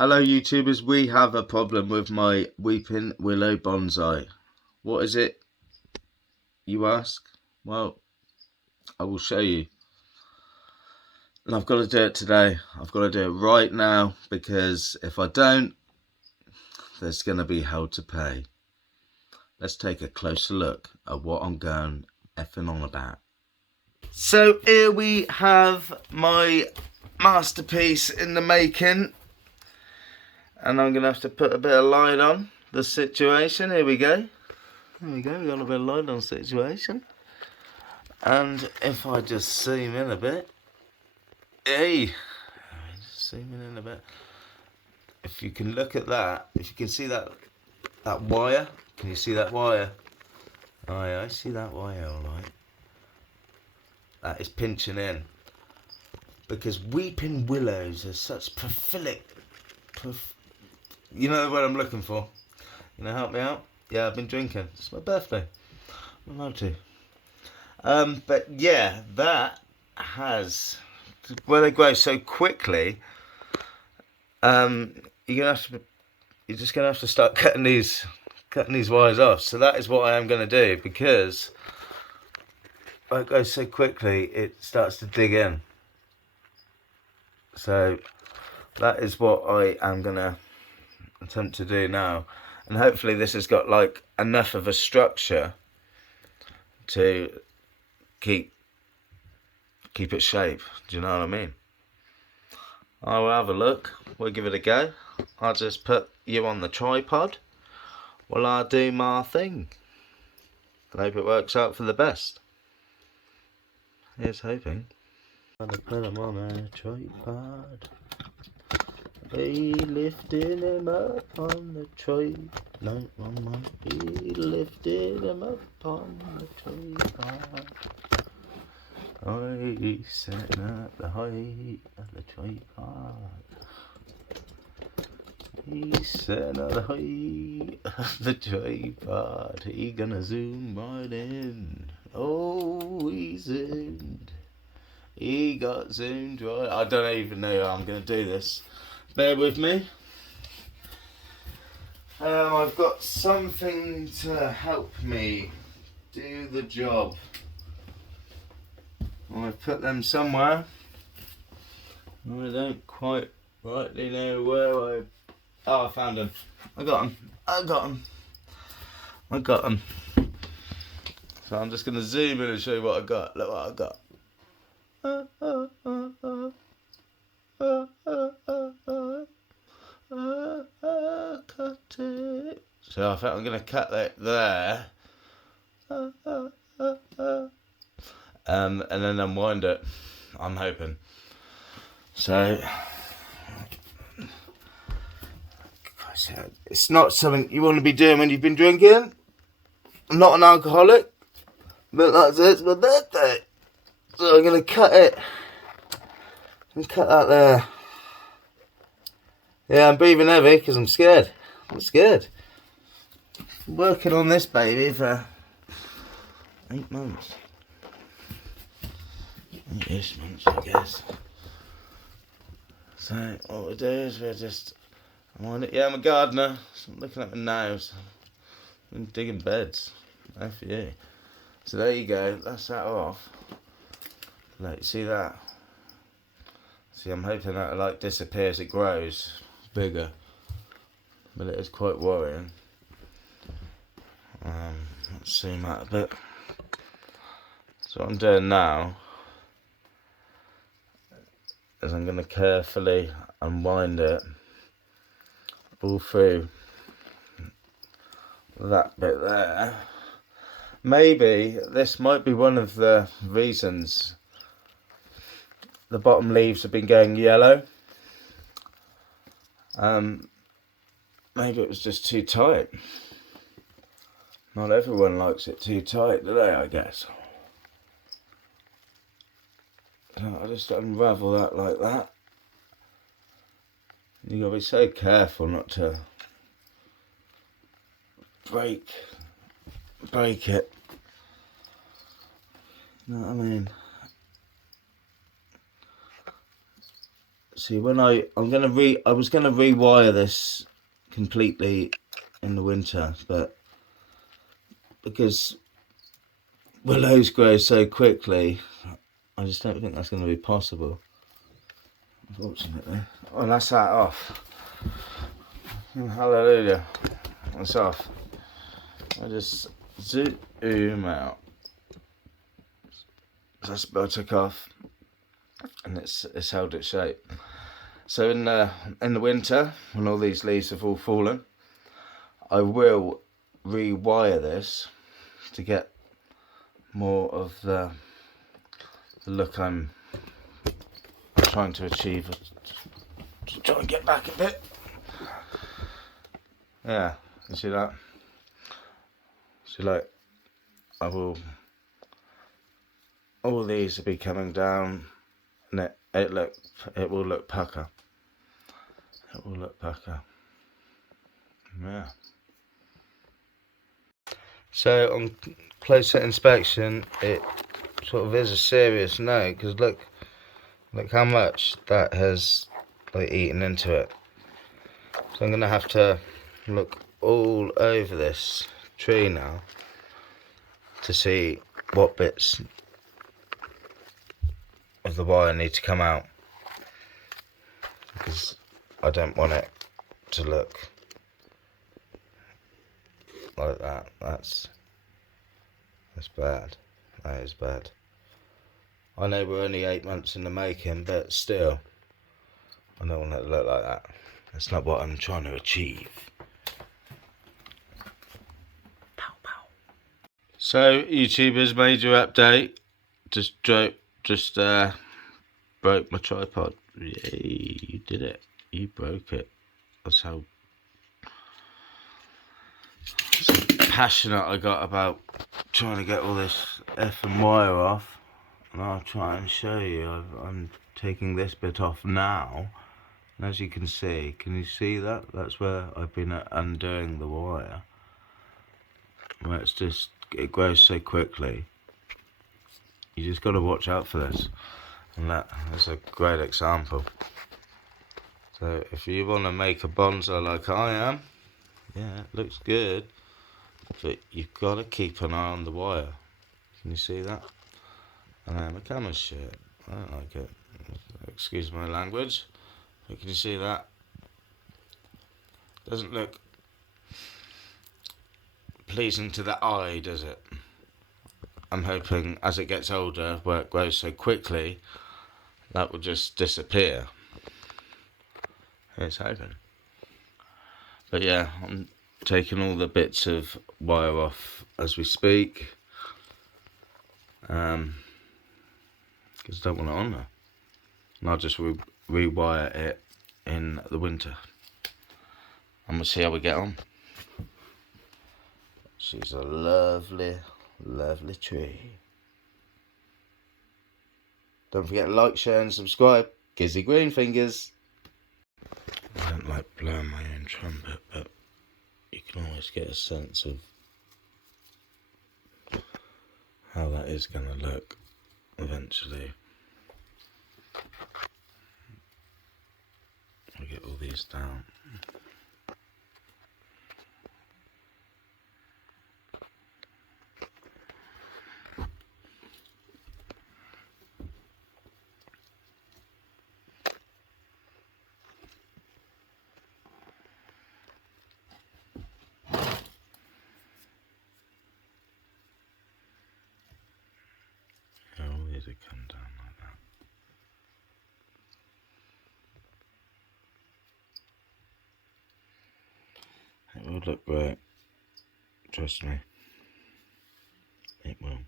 Hello YouTubers, we have a problem with my weeping willow bonsai. What is it, you ask? Well, I will show you. And I've got to do it today. I've got to do it right now, because if I don't, there's going to be hell to pay. Let's take a closer look at what I'm going effing on about. So here we have my masterpiece in the making. And I'm going to have to put a bit of light on the situation. Here we go. There we go, we've got a bit of light on the situation. And if I just zoom in a bit. Hey! Just zoom in a bit. If you can look at that, if you can see that wire. Can you see that wire? Oh yeah, I see that wire alright. That is pinching in. Because weeping willows are such prolific. You know what I'm looking for. You know, help me out? Yeah, I've been drinking. It's my birthday. I'm allowed to. But yeah, that has, where they grow so quickly, you're just gonna have to start cutting these wires off. So that is what I am gonna do, because it goes so quickly, it starts to dig in. So that is what I am gonna attempt to do now, and hopefully this has got like enough of a structure to keep its shape. Do you know what I mean? I will have a look. We'll give it a go. I'll just put you on the tripod while I do my thing. I hope it works out for the best. Here's hoping. I'm gonna put him on a tripod. He lifted him up on the tree. No, wrong. He lifted him up on the tripod. I setting up the height of the tripod. He's setting up the height of the tripod. He gonna zoom right in. Oh, he zoomed. He got zoomed right. I don't even know how I'm gonna do this. Bear with me. I've got something to help me do the job. I've put them somewhere. I don't quite rightly know where I... Oh, I found them. I got them. So I'm just going to zoom in and show you what I got. Look what I got. Cut it. So I think I'm going to cut that there. And then unwind it. I'm hoping. So it's not something you want to be doing when you've been drinking. I'm not an alcoholic, but that's it. It's my birthday, so I'm going to cut it. And cut that there. Yeah, I'm breathing heavy because I'm scared. I'm working on this baby for 8 months. 8-ish months, I guess. So what we do is I'm a gardener, so I'm looking at my nails. I'm digging beds. F you. So there you go, that's that off. Look, you see that? See, I'm hoping that like disappear as it grows bigger. But it is quite worrying. Let's zoom out a bit. So what I'm doing now is I'm going to carefully unwind it all through that bit there. Maybe this might be one of the reasons the bottom leaves have been going yellow. Maybe it was just too tight. Not everyone likes it too tight, do they, I guess? So I'll just unravel that like that. You gotta be so careful not to break it. You know what I mean? See, when I was gonna rewire this completely in the winter, but because willows grow so quickly, I just don't think that's going to be possible, unfortunately. Oh, that's that off. Hallelujah. That's off. I just zoom out. So that's about took off, and it's held its shape. So in the winter, when all these leaves have all fallen, I will rewire this to get more of the look I'm trying to achieve. Try and get back a bit. Yeah, you see that? See, like, I will. All these will be coming down, and it will look pucker. It will look pucker. Yeah. So on closer inspection, it sort of is a serious no, because look how much that has like eaten into it. So I'm gonna have to look all over this tree now to see what bits of the wire need to come out, because I don't want it to look like that. That's bad. That is bad. I know we're only 8 months in the making, but still, I don't want it to look like that. That's not what I'm trying to achieve. Pow pow. So YouTubers, major update. Just broke my tripod. Yay, you did it. You broke it. That's how passionate I got about trying to get all this effing wire off. And I'll try and show you. I'm taking this bit off now. And as you can you see that? That's where I've been undoing the wire. Where it grows so quickly. You just got to watch out for this. And that's a great example. So if you want to make a bonsai like I am, yeah, it looks good. But you've got to keep an eye on the wire. Can you see that? And my camera's shit. I don't like it. Excuse my language. But can you see that? Doesn't look pleasing to the eye, does it? I'm hoping as it gets older, where it grows so quickly, that will just disappear. It's hoping. But yeah, I'm taking all the bits of wire off as we speak. Because I don't want it on there. And I'll just rewire it in the winter. And we'll see how we get on. She's a lovely, lovely tree. Don't forget to like, share and subscribe. Gizzy Green Fingers. I don't like blowing my own trumpet, but you can always get a sense of how that is going to look eventually. I'll get all these down. All these will come down like that. It will look great. Trust me. It will.